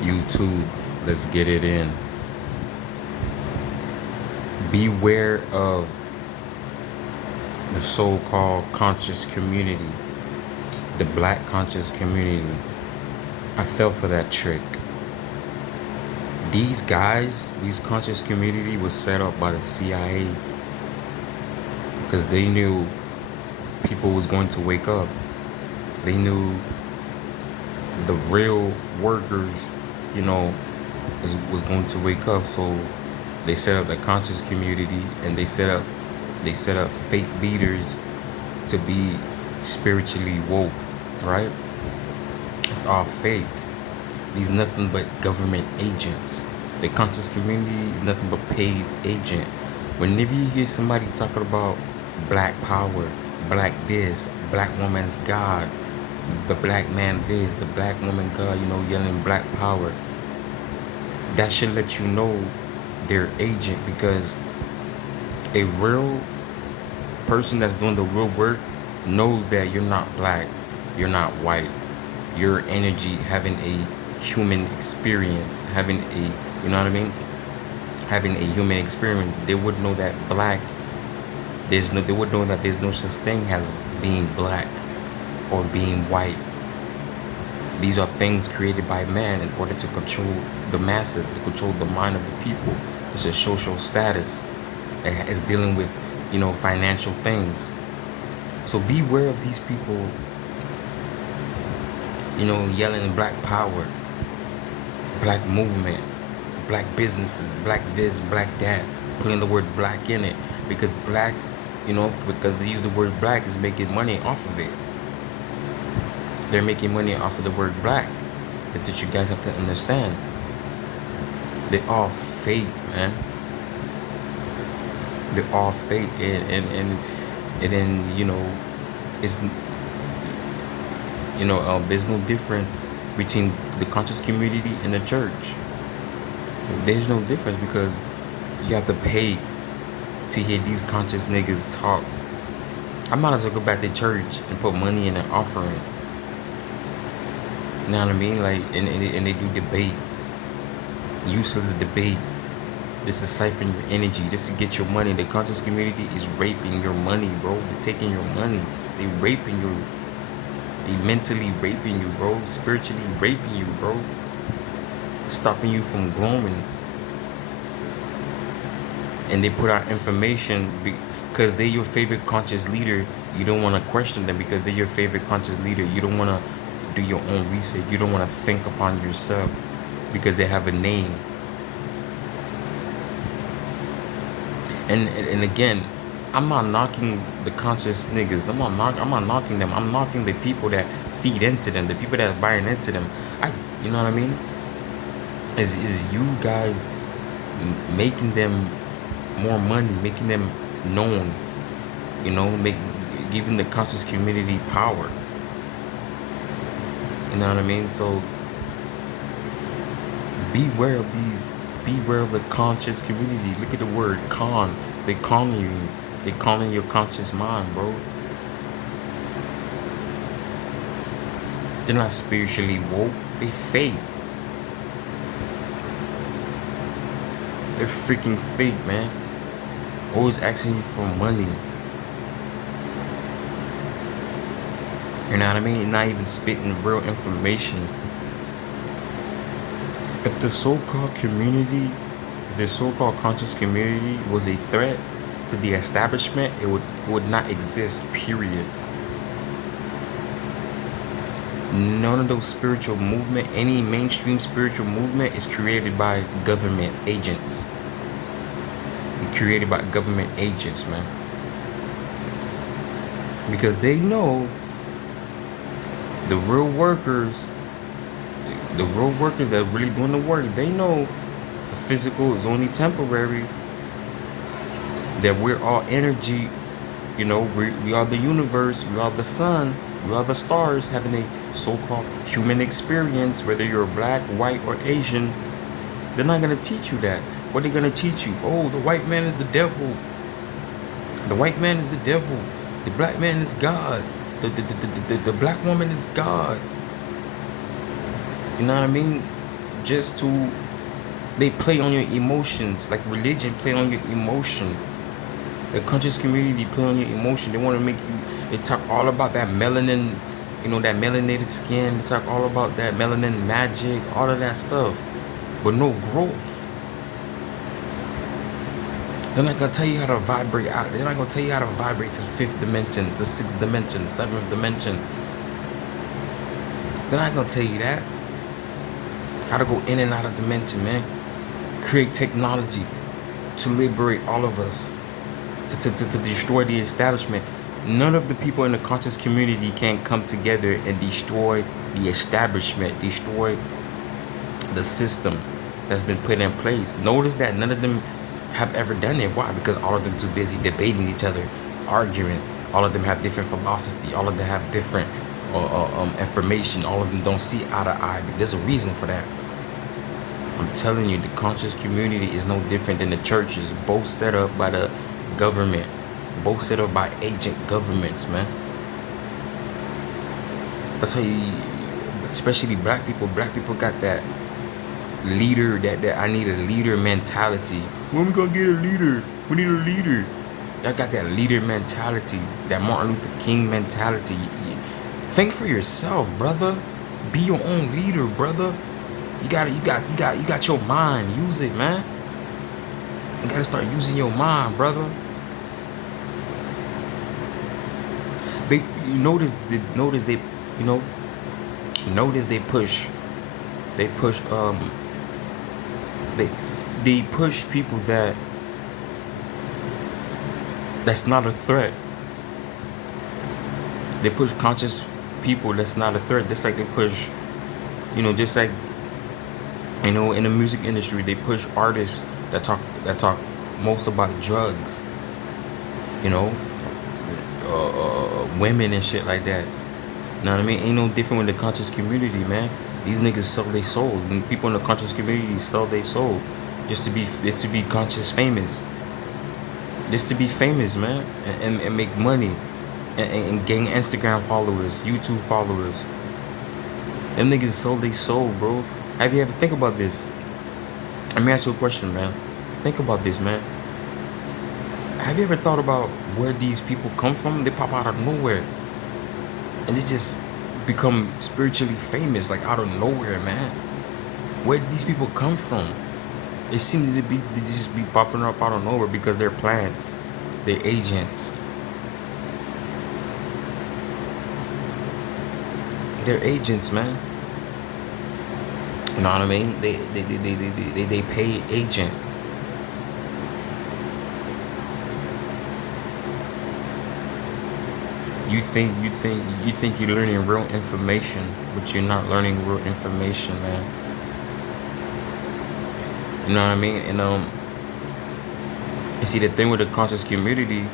YouTube, let's get it in. Beware of the so-called conscious community, the black conscious community. I fell for that trick. These guys, these conscious community was set up by the CIA because they knew people was going to wake up. They knew the real workers, you know, was going to wake up. So they set up the conscious community, and they set up fake leaders to be spiritually woke, right? It's all fake. These nothing but government agents. The conscious community is nothing but paid agent. Whenever you hear somebody talking about black power, black this, black woman's God, the black man this, the black woman God, yelling black power, that should let you know they're agent, because a real person that's doing the real work knows that you're not black, you're not white, your energy having a human experience, having a, you know what I mean, having a human experience. They would know that black, they would know that there's no such thing as being black or being white. These are things created by man in order to control the masses, to control the mind of the people. It's a social status. It's dealing with, financial things. So beware of these people, yelling black power, black movement, black businesses, black this, black that, putting the word black in it. Because black, because they use the word black, is making money off of it. They're making money off of the word black. That you guys have to understand. They all fake, man. They're all fake, and then it's there's no difference between the conscious community and the church. There's no difference, because you have to pay to hear these conscious niggas talk. I might as well go back to church and put money in an offering. You know what I mean? Like, and they do debates, useless debates. This is siphoning your energy. This is get your money. The conscious community is raping your money, bro. They're taking your money. They raping you. They mentally raping you, bro. Spiritually raping you, bro. Stopping you from growing. And they put out information because they're your favorite conscious leader. You don't want to question them because they're your favorite conscious leader. You don't want to do your own research. You don't want to think upon yourself because they have a name. And again, I'm not knocking the conscious niggas. I'm not knocking them. I'm knocking the people that feed into them, the people that are buying into them. You know what I mean? Is you guys making them more money, making them known, giving the conscious community power. You know what I mean? So beware of the conscious community. Look at the word con. They con you. They calling your conscious mind, bro. They're not spiritually woke. They fake. They're freaking fake, man. Always asking you for money. You know what I mean? Not even spitting real information. If the so-called community, if the so-called conscious community was a threat to the establishment, it would not exist, period. None of those spiritual movement, any mainstream spiritual movement, is created by government agents. It's created by government agents, man. Because they know the real workers that are really doing the work, they know the physical is only temporary, that we're all energy, we are the universe, we are the sun, we are the stars having a so-called human experience, whether you're black, white, or Asian. They're not going to teach you that. What are they going to teach you? Oh, the white man is the devil. The white man is the devil. The black man is God. The black woman is God. You know what I mean? just to, they play on your emotions, like religion play on your emotion. The conscious community play on your emotion. They want to make you, they talk all about that melanin, that melanated skin. They talk all about that melanin magic, all of that stuff, but no growth. They're not gonna tell you how to vibrate out. They're not gonna tell you how to vibrate to the 5th dimension, to 6th dimension, 7th dimension. They're not gonna tell you that. How to go in and out of dimension, man. Create technology to liberate all of us, to destroy the establishment. None of the people in the conscious community can come together and destroy the establishment, destroy the system that's been put in place. Notice that none of them have ever done it. Why? Because all of them too busy debating each other, arguing. All of them have different philosophy. All of them have different information. All of them don't see eye to eye. There's a reason for that. I'm telling you, the conscious community is no different than the churches, both set up by the government, both set up by agent governments, man. That's how you, especially black people got that leader, that I need a leader mentality. When we gonna get a leader? We need a leader. Y'all got that leader mentality, that Martin Luther King mentality. Think for yourself, brother. Be your own leader, brother. You got your mind. Use it, man. You gotta start using your mind, brother. Notice they push people that's not a threat. They push conscious people that's not a threat. Just like they push, just like, in the music industry, they push artists that talk most about drugs, women and shit like that. You know what I mean? Ain't no different with the conscious community, man. These niggas sell their soul. And people in the conscious community sell their soul just to be conscious famous. Just to be famous, man, and make money and gain Instagram followers, YouTube followers. Them niggas sell their soul, bro. Have you ever think about this? Let me ask you a question, man. Think about this, man. Have you ever thought about where these people come from? They pop out of nowhere, and they just become spiritually famous, like out of nowhere, man. Where did these people come from? It seems to be they just be popping up out of nowhere because they're plants, they're agents. They're agents, man. You know what I mean? They pay agent. You think you're learning real information, but you're not learning real information, man. You know what I mean? And you see, the thing with the conscious community,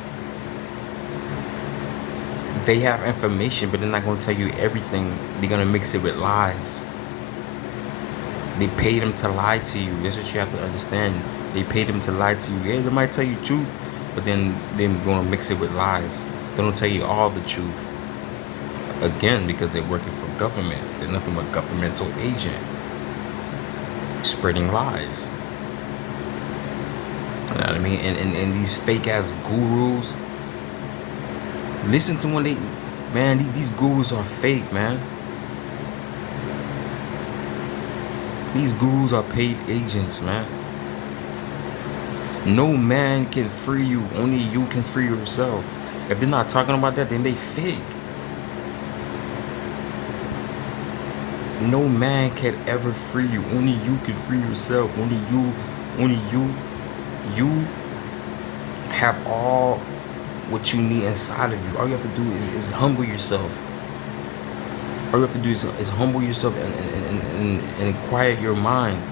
they have information, but they're not gonna tell you everything. They're gonna mix it with lies. They pay them to lie to you. That's what you have to understand. They pay them to lie to you. Yeah, they might tell you truth, but then they're gonna mix it with lies. They don't tell you all the truth. Again, because they're working for governments. They're nothing but governmental agent. Spreading lies. You know what I mean? And these fake ass gurus. Listen to when they, man, these gurus are fake, man. These gurus are paid agents, man. No man can free you. Only you can free yourself. If they're not talking about that, then they fake. No man can ever free you. Only you can free yourself. Only you. You have all what you need inside of you. All you have to do is humble yourself. All you have to do is humble yourself and quiet your mind.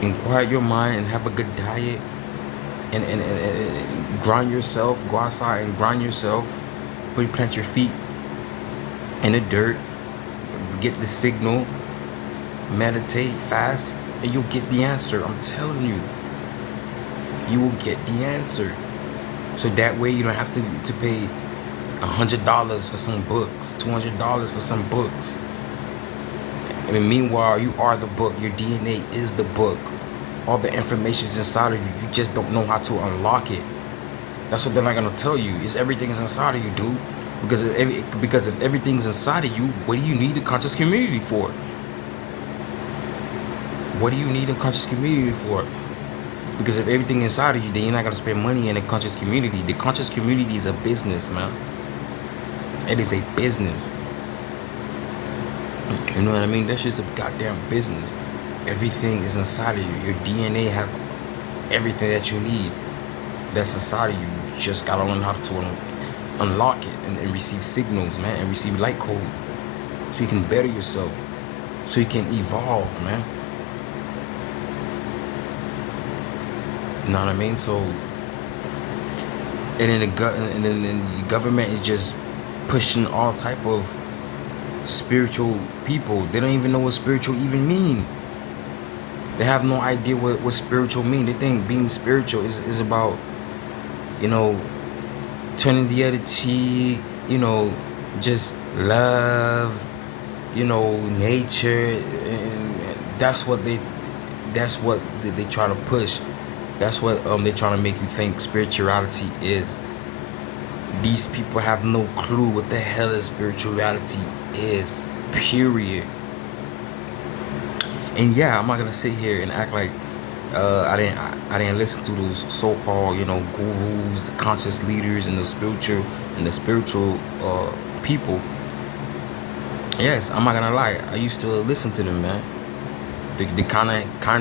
And quiet your mind and have a good diet. And grind yourself. Go outside and grind yourself. Plant your feet in the dirt. Get the signal. Meditate, fast, and you'll get the answer. I'm telling you. You will get the answer. So that way you don't have to pay $100 for some books, $200 for some books, And meanwhile, you are the book. Your DNA is the book. All the information is inside of you. You just don't know how to unlock it. That's what they're not gonna tell you. It's everything is inside of you, dude. Because if everything's inside of you, what do you need a conscious community for? What do you need a conscious community for? Because if everything inside of you, then you're not gonna spend money in a conscious community. The conscious community is a business, man. It is a business. You know what I mean? That's just a goddamn business. Everything is inside of you. Your DNA has everything that you need. That's inside of you. You just gotta learn how to unlock it and receive signals, man, and receive light codes, so you can better yourself, so you can evolve, man. You know what I mean? So, and then the government is just pushing all type of spiritual people. They don't even know what spiritual even mean. They have no idea what spiritual mean. They think being spiritual is about, you know, turning the other cheek, you know, just love, you know, nature, and that's what they try to push. That's what they're trying to make you think spirituality is. These people have no clue what the hell is spirituality is, period. And yeah, I'm not gonna sit here and act like I didn't listen to those so-called, you know, gurus, the conscious leaders, and the spiritual people. Yes, I'm not gonna lie. I used to listen to them, man. They kind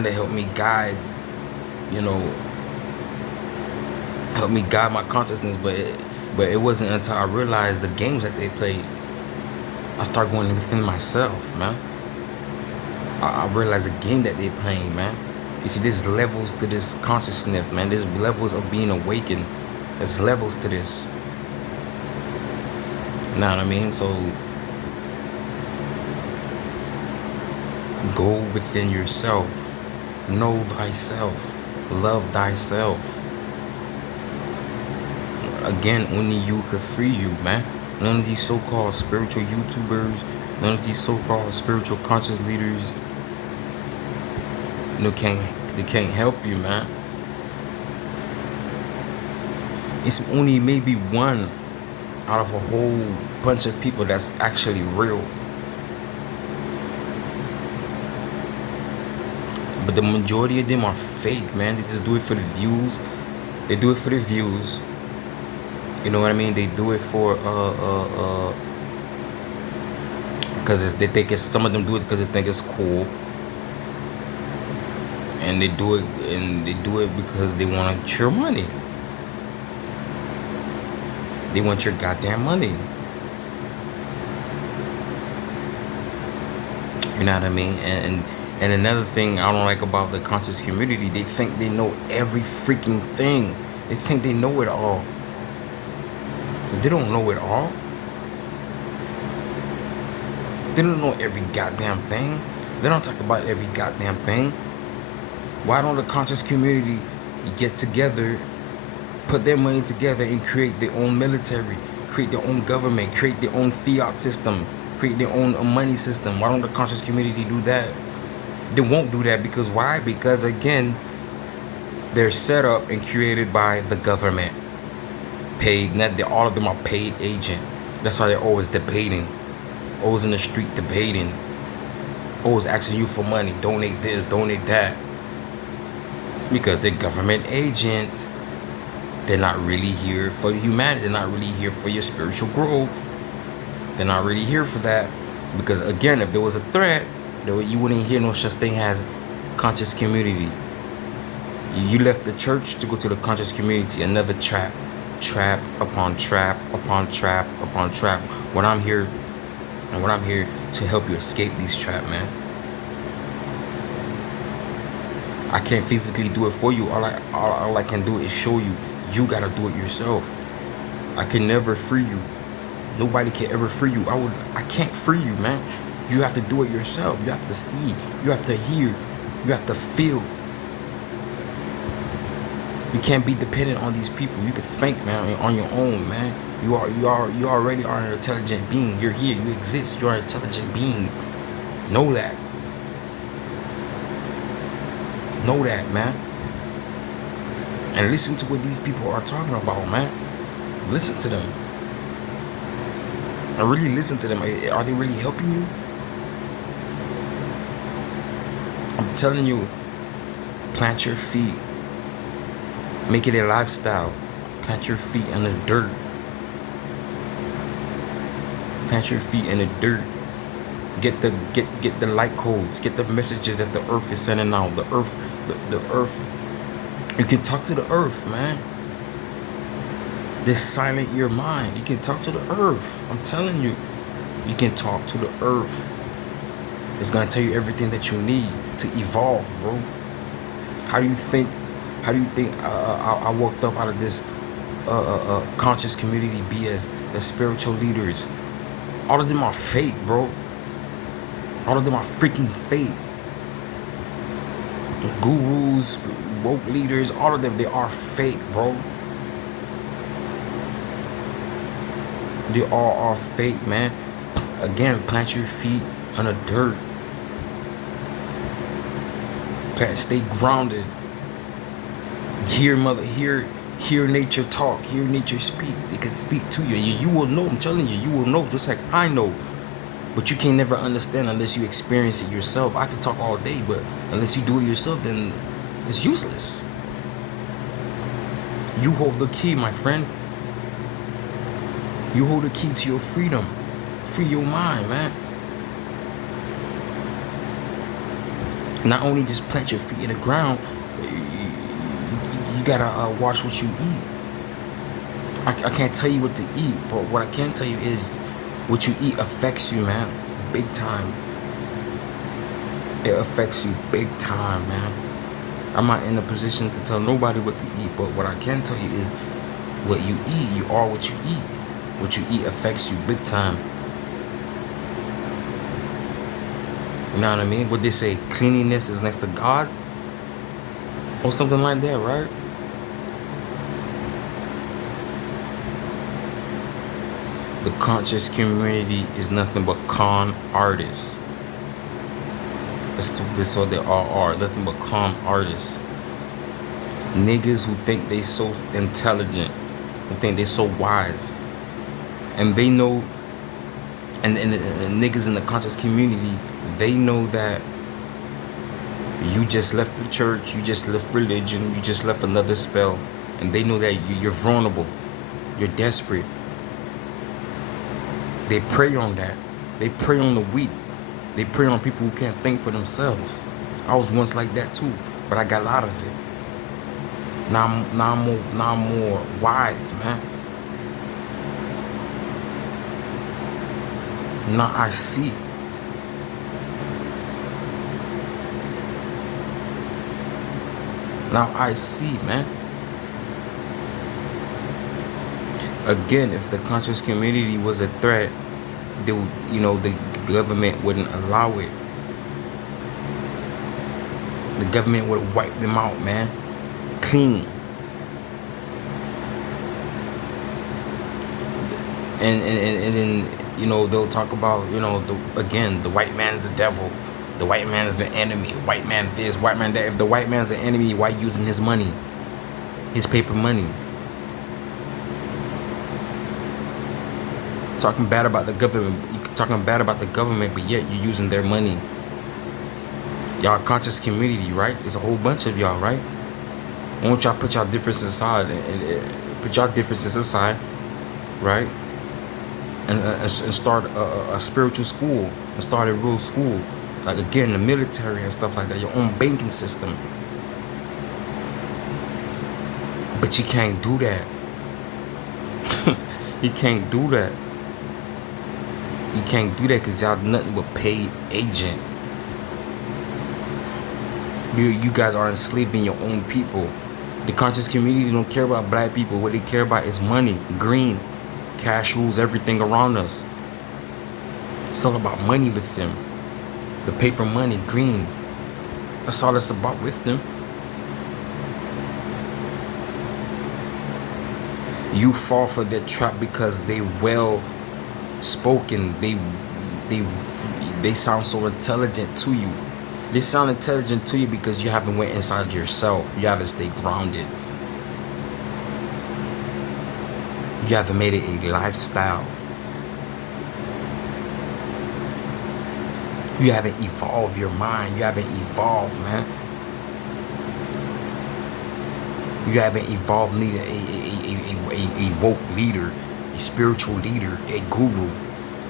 of helped me guide, you know, help me guide my consciousness. But it wasn't until I realized the games that they played, I started going within myself, man. I realized the game that they're playing, man. You see, there's levels to this consciousness, man. There's levels of being awakened. There's levels to this. You know what I mean? So, go within yourself. Know thyself. Love thyself. Again, only you could free you, man. None of these so-called spiritual YouTubers, none of these so-called spiritual conscious leaders, they can't help you, man. It's only maybe one out of a whole bunch of people that's actually real. But the majority of them are fake, man. They just do it for the views. They do it for the views. You know what I mean? They do it for because they think it's, some of them do it because they think it's cool. And they do it because they want your money. They want your goddamn money. You know what I mean? And another thing I don't like about the conscious community, they think they know every freaking thing. They think they know it all. But they don't know it all. They don't know every goddamn thing. They don't talk about every goddamn thing. Why don't the conscious community get together, put their money together, and create their own military, create their own government, create their own fiat system, create their own money system? Why don't the conscious community do that? They won't do that because why? Because again, they're set up and created by the government. Paid, all of them are paid agent. That's why they're always debating, always in the street debating, always asking you for money, donate this, donate that. Because they're government agents. They're not really here for humanity. They're not really here for your spiritual growth. They're not really here for that. Because again, if there was a threat, you wouldn't hear no such thing as conscious community. You left the church to go to the conscious community. Another trap. Trap upon trap upon trap upon trap. When I'm here to help you escape these traps, man. I can't physically do it for you. All I can do is show you. You gotta do it yourself. I can never free you. Nobody can ever free you. I can't free you, man. You have to do it yourself. You have to see. You have to hear. You have to feel. You can't be dependent on these people. You can think, man, on your own, man. You already are an intelligent being. You're here. You exist. You're an intelligent being. Know that. Know that, man. And listen to what these people are talking about, man. Listen to them. And really listen to them. Are they really helping you? I'm telling you, plant your feet. Make it a lifestyle. Plant your feet in the dirt. Plant your feet in the dirt. Get the light codes. Get the messages that the earth is sending out. The earth. You can talk to the earth, man. Just silent your mind. You can talk to the earth. I'm telling you, you can talk to the earth. It's gonna tell you everything that you need to evolve, bro. How do you think I walked up out of this conscious community BS? The spiritual leaders, all of them are fake, bro. All of them are freaking fake. Gurus, woke leaders, all of them, they are fake, bro. They all are fake, man. Again, plant your feet on the dirt. Stay grounded. Hear nature talk. Hear nature speak. They can speak to you. You will know. I'm telling you, you will know. Just like I know. But you can never understand unless you experience it yourself. I can talk all day, but unless you do it yourself, then it's useless. You hold the key, my friend. You hold the key to your freedom. Free your mind, man. Not only just plant your feet in the ground, you gotta watch what you eat. I can't tell you what to eat, but what I can tell you is what you eat affects you, man. Big time. It affects you big time, man. I'm not in a position to tell nobody what to eat, but what I can tell you is what you eat. You are what you eat. What you eat affects you big time. You know what I mean? What they say, cleanliness is next to God? Or something like that, right? The conscious community is nothing but con artists. This is what they all are. Nothing but con artists. Niggas who think they so intelligent. Who think they so wise. And they know, and the niggas in the conscious community, they know that you just left the church, you just left religion, you just left another spell. And they know that you're vulnerable. You're desperate. They prey on that. They prey on the weak. They prey on people who can't think for themselves. I was once like that too, but I got out of it. Now I'm more wise, man. Now I see. Now I see, man. Again, if the conscious community was a threat, they would, the government wouldn't allow it. The government would wipe them out, man. Clean. And then, they'll talk about, the white man's the devil. The white man is the enemy. White man this, white man that. If the white man's the enemy, why using his money? His paper money. Talking bad about the government. You're talking bad about the government, but yet you're using their money. Y'all conscious community, right? There's a whole bunch of y'all, right? I want y'all put y'all differences aside right? And start a spiritual school, and start a real school, like again the military and stuff like that. Your own banking system, but you can't do that. You can't do that. You can't do that because y'all nothing but paid agent. You guys are enslaving your own people. The conscious community don't care about black people. What they care about is money, green. Cash rules everything around us. It's all about money with them. The paper money, green. That's all it's about with them. You fall for their trap because they well spoken. They sound so intelligent to you. They sound intelligent to you because you haven't went inside yourself. You haven't stayed grounded. You haven't made it a lifestyle. You haven't evolved your mind. You haven't evolved, man. You haven't evolved, neither a woke leader, a spiritual leader, a guru.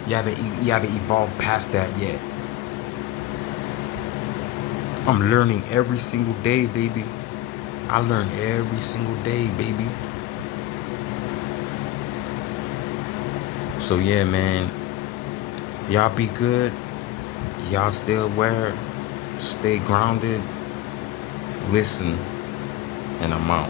You haven't evolved past that yet. I'm learning every single day, baby. I learn every single day, baby. So yeah, man. Y'all be good. Y'all stay aware. Stay grounded. Listen. And I'm out.